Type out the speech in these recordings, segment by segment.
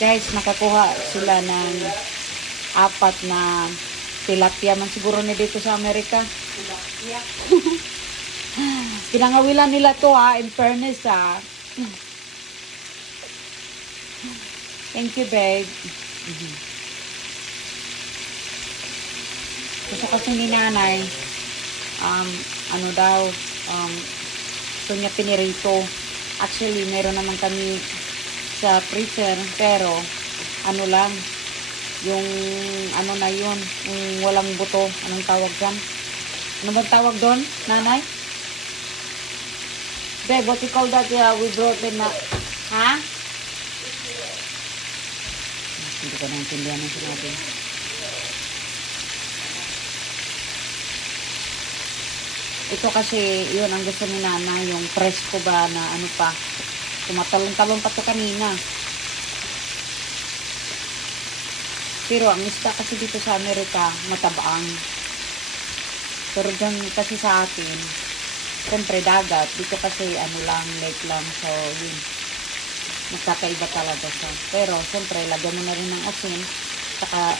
Guys, nakakuha sila ng 4 na tilapia man siguro ni dito sa Amerika. Tilapia. Pinangawilan nila to in fairness Thank you, babe. Gusto kasi ni nanay, ano daw, gusto niya pinirito. Actually, meron naman kami sa freezer, pero ano lang, yung ano na yun, yung walang buto. Anong tawag dyan? Ano ba tawag doon, nanay? Babe, what you call that we brought in na, ha? Hindi ko naintindihan ang sinabi. Ito kasi, yun ang gusto ni Nana, yung presko ba na ano pa, tumatalon-talon pa to kanina. Pero ang isda kasi dito sa Amerika, matabang. Pero dyan kasi sa atin, siyempre dagat, dito kasi ano lang, lake lang, so yun, magkakaiba talaga siya. Pero siyempre, lagyan mo na rin ng asin, saka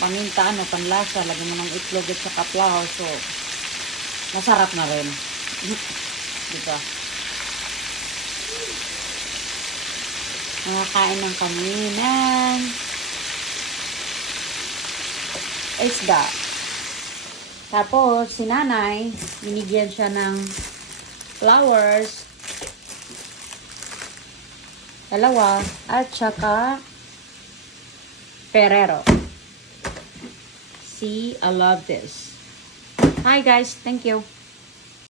paminta, panlasa, lagyan mo ng itlog at saka flour, so masarap na rin. Diba? Nakakain ng kami ng isda. Tapos, si nanay, binigyan siya ng flowers. 2, at saka Ferrero. See, I love this. Hi guys, thank you.